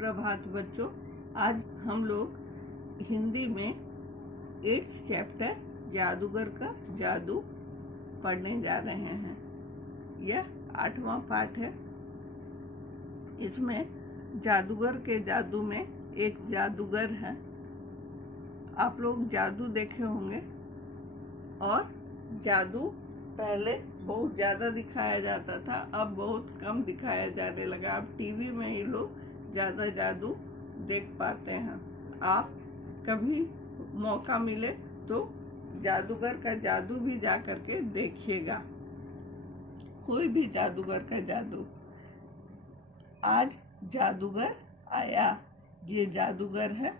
सुप्रभात बच्चों। आज हम लोग हिंदी में 8th चैप्टर जादूगर का जादू पढ़ने जा रहे हैं। यह 8वां पाठ है। इसमें जादूगर के जादू में एक जादूगर है। आप लोग जादू देखे होंगे और जादू पहले बहुत ज़्यादा दिखाया जाता था, अब बहुत कम दिखाया जाने लगा। अब टीवी में ही लोग ज़्यादा जादू देख पाते हैं। आप कभी मौका मिले तो जादूगर का जादू भी जा करके देखिएगा, कोई भी जादूगर का जादू। आज जादूगर आया। ये जादूगर है,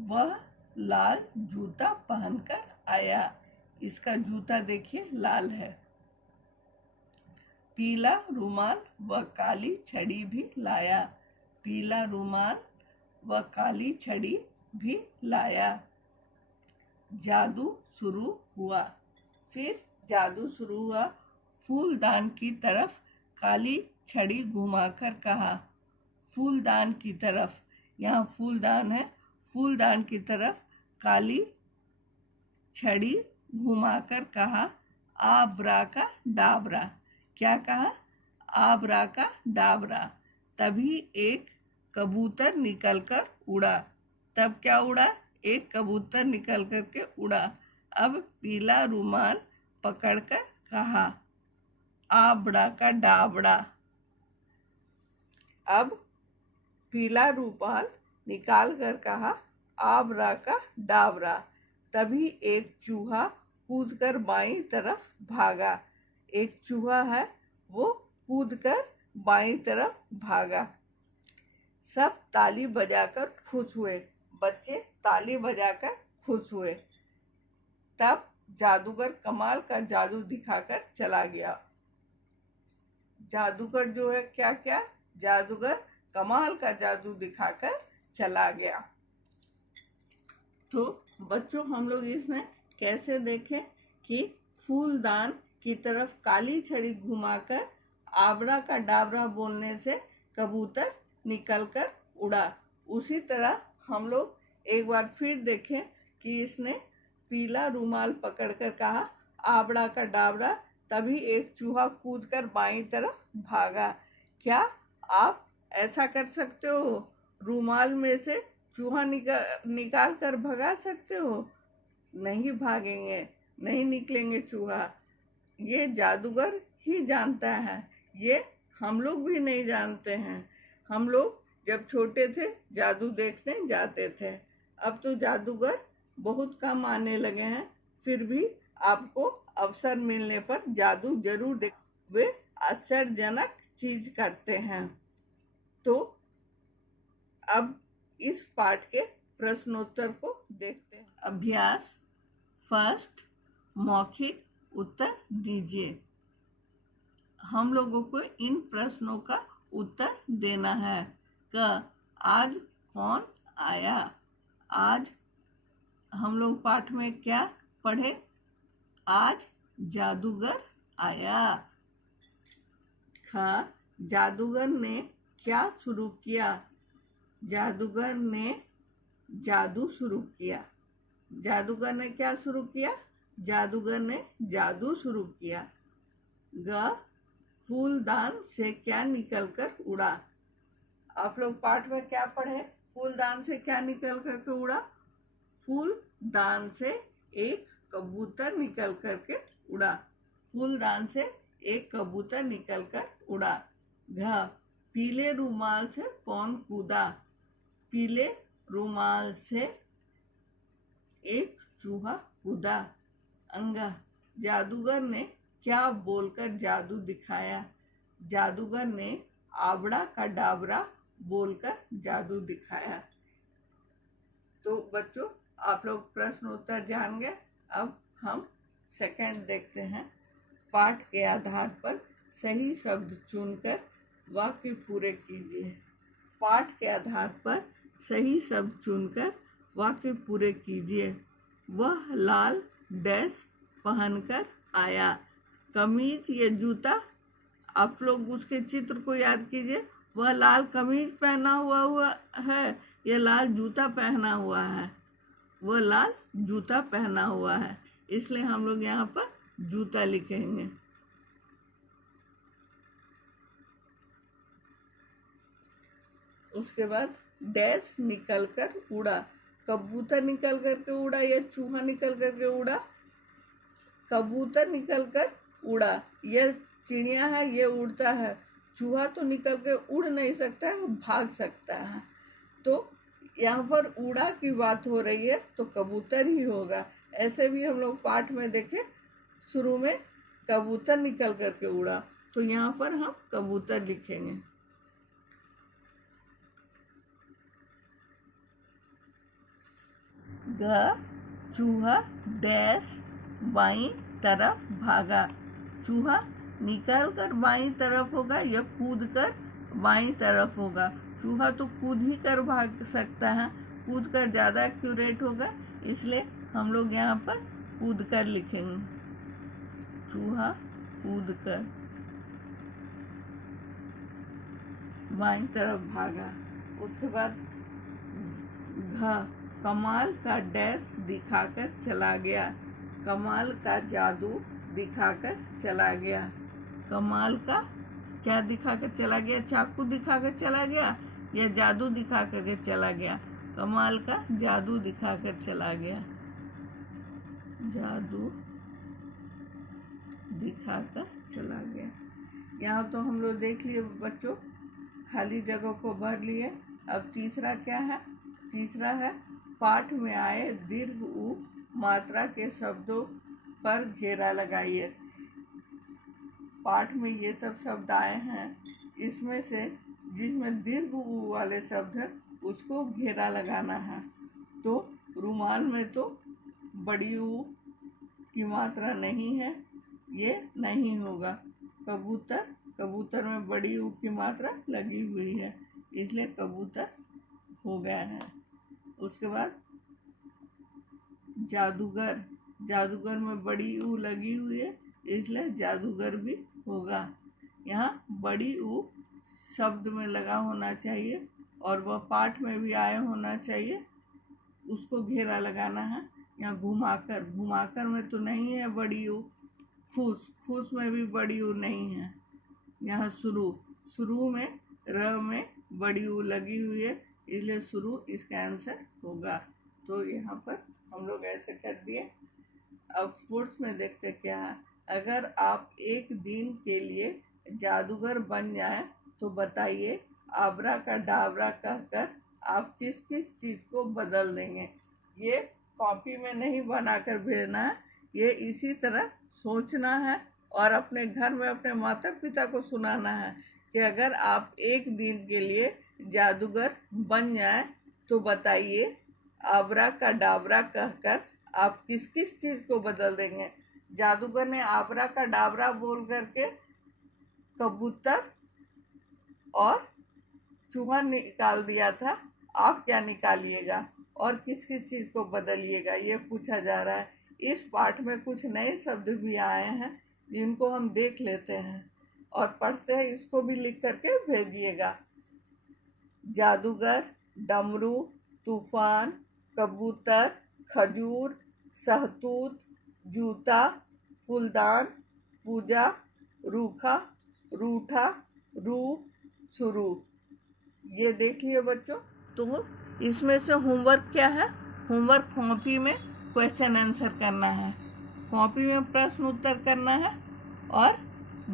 वह लाल जूता पहनकर आया। इसका जूता देखिए लाल है। पीला रुमाल व काली छड़ी भी लाया। पीला रुमाल व काली छड़ी भी लाया। जादू शुरू हुआ। फिर जादू शुरू हुआ। फूलदान की तरफ काली छड़ी घुमाकर कहा, फूलदान की तरफ, यहाँ फूलदान है, फूलदान की तरफ काली छड़ी घुमाकर कहा, आबरा का डाबरा। क्या कहा? आबरा का डाबरा। तभी एक कबूतर निकलकर उड़ा। तब क्या उड़ा? एक कबूतर निकल कर के उड़ा। अब पीला रुमाल पकड़कर कहा, आबड़ा का डाबड़ा। अब पीला रुमाल निकाल कर कहा, आबरा का डाबरा। तभी एक चूहा कूदकर बाईं तरफ भागा। एक चूहा है, वो कूदकर बाईं तरफ भागा। सब ताली बजाकर खुश हुए। बच्चे ताली बजाकर खुश हुए। तब जादूगर कमाल का जादू दिखाकर चला गया। जादूगर जो है क्या जादूगर कमाल का जादू दिखाकर चला गया। तो बच्चों, हम लोग इसमें कैसे देखें कि फूलदान की तरफ काली छड़ी घुमाकर आबरा का डाबरा बोलने से कबूतर निकलकर उड़ा। उसी तरह हम लोग एक बार फिर देखें कि इसने पीला रुमाल पकड़कर कहा, आबरा का डाबरा। तभी एक चूहा कूदकर बाईं तरफ भागा। क्या आप ऐसा कर सकते हो? रुमाल में से चूहा निकाल कर भगा सकते हो? नहीं भागेंगे, नहीं निकलेंगे चूहा। ये जादूगर ही जानता है, ये हम लोग भी नहीं जानते हैं। हम लोग जब छोटे थे जादू देखने जाते थे। अब तो जादूगर बहुत कम आने लगे हैं। फिर भी आपको अवसर मिलने पर जादू जरूर देख। वे आश्चर्यजनक चीज करते हैं। तो अब इस पाठ के प्रश्नोत्तर को देखते हैं। अभ्यास फर्स्ट, मौखिक उत्तर दीजिए। हम लोगों को इन प्रश्नों का उत्तर देना है। आज कौन आया? आज हम लोग पाठ में क्या पढ़े? आज जादूगर आया। जादूगर ने क्या शुरू किया? जादूगर ने जादू शुरू किया। जादूगर ने क्या शुरू किया? जादूगर ने जादू शुरू किया। फूलदान से क्या निकलकर उड़ा? आप लोग पाठ में क्या पढ़े? फूलदान से क्या निकल करके उड़ा? फूलदान से एक कबूतर निकल करके उड़ा। फूलदान से एक कबूतर निकल कर उड़ा। पीले रुमाल से कौन कूदा? पीले रुमाल से एक चूहा कूदा। जादूगर ने क्या बोलकर जादू दिखाया? जादूगर ने आबड़ा का डाबरा बोलकर जादू दिखाया। तो बच्चों, आप लोग प्रश्न उत्तर जान गए। अब हम सेकंड देखते हैं। पाठ के आधार पर सही शब्द चुनकर वाक्य पूरे कीजिए। पाठ के आधार पर सही शब्द चुनकर वाक्य पूरे कीजिए। वह लाल डैश पहनकर आया। कमीज या जूता, आप लोग उसके चित्र को याद कीजिए। वह लाल कमीज पहना हुआ है या लाल जूता पहना हुआ है? वह लाल जूता पहना हुआ है, इसलिए हम लोग यहाँ पर जूता लिखेंगे। उसके बाद डैश निकल कर उड़ा। कबूतर निकल करके उड़ा या चूहा निकल करके उड़ा? कबूतर निकल कर उड़ा। यह चिड़िया है, ये उड़ता है। चूहा तो निकल के उड़ नहीं सकता है, भाग सकता है। तो यहाँ पर उड़ा की बात हो रही है तो कबूतर ही होगा। ऐसे भी हम लोग पाठ में देखें, शुरू में कबूतर निकल करके उड़ा, तो यहाँ पर हम कबूतर लिखेंगे। चूहा डैश बाईं तरफ भागा। चूहा निकल कर बाईं तरफ होगा या कूद कर बाईं तरफ होगा? चूहा तो कूद ही कर भाग सकता है, कूद कर ज़्यादा एक्यूरेट होगा, इसलिए हम लोग यहाँ पर कूद कर लिखेंगे। चूहा कूद कर बाईं तरफ भागा। उसके बाद कमाल का डैश दिखाकर चला गया। कमाल का जादू दिखाकर चला गया। कमाल का क्या दिखाकर चला गया? चाकू दिखाकर चला गया या जादू दिखा करके चला गया? कमाल का जादू दिखाकर चला गया। जादू दिखाकर चला गया। यहाँ तो हम लोग देख लिए बच्चों, खाली जगह को भर लिए। अब तीसरा क्या है? तीसरा है पाठ में आए दीर्घ उ मात्रा के शब्दों पर घेरा लगाइए। पाठ में ये सब शब्द आए हैं, इसमें से जिसमें दीर्घ उ वाले शब्द है उसको घेरा लगाना है। तो रुमाल में तो बड़ी उ की मात्रा नहीं है, ये नहीं होगा। कबूतर में बड़ी उ की मात्रा लगी हुई है, इसलिए कबूतर हो गया है। उसके बाद जादूगर में बड़ी उ लगी हुई है, इसलिए जादूगर भी होगा। यहाँ बड़ी उ शब्द में लगा होना चाहिए और वह पाठ में भी आया होना चाहिए, उसको घेरा लगाना है। यहाँ घुमाकर में तो नहीं है बड़ी उ। खुश में भी बड़ी उ नहीं है। यहाँ शुरू में र में बड़ी उ लगी हुई है, इसलिए शुरू इसका आंसर होगा। तो यहाँ पर हम लोग ऐसे कर दिए। अब फोर्थ में देखते क्या है। अगर आप एक दिन के लिए जादूगर बन जाए तो बताइए आबरा का डाबरा कहकर आप किस किस चीज को बदल देंगे? ये कॉपी में नहीं बनाकर भेजना है, ये इसी तरह सोचना है और अपने घर में अपने माता पिता को सुनाना है कि अगर आप एक दिन के लिए जादूगर बन जाए तो बताइए आबरा का डाबरा कहकर आप किस किस चीज को बदल देंगे? जादूगर ने आबरा का डाबरा बोल करके कबूतर और चूहा निकाल दिया था, आप क्या निकालिएगा और किस किस चीज को बदलिएगा, ये पूछा जा रहा है। इस पाठ में कुछ नए शब्द भी आए हैं जिनको हम देख लेते हैं और पढ़ते हैं, इसको भी लिख करके भेजिएगा। जादूगर, डमरू, तूफान, कबूतर, खजूर, सहतूत, जूता, फूलदान, पूजा, रूखा, रूठा, रूप, शुरू। ये देख लियो बच्चों। तो इसमें से होमवर्क क्या है? होमवर्क कॉपी में क्वेश्चन आंसर करना है, कॉपी में प्रश्न उत्तर करना है और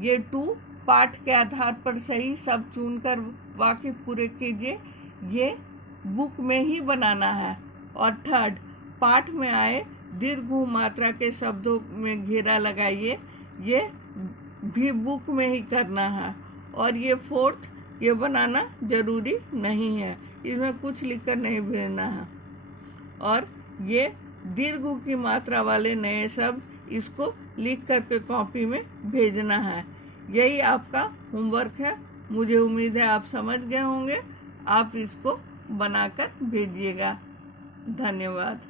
ये 2 पाठ के आधार पर सही सब चुनकर वाक्य पूरे कीजिए। ये बुक में ही बनाना है। और 3rd, पाठ में आए दीर्घ मात्रा के शब्दों में घेरा लगाइए, ये भी बुक में ही करना है। और ये 4th, ये बनाना जरूरी नहीं है, इसमें कुछ लिखकर नहीं भेजना है। और ये दीर्घ की मात्रा वाले नए शब्द, इसको लिख करके कॉपी में भेजना है। यही आपका होमवर्क है। मुझे उम्मीद है आप समझ गए होंगे। आप इसको बनाकर भेजिएगा। धन्यवाद।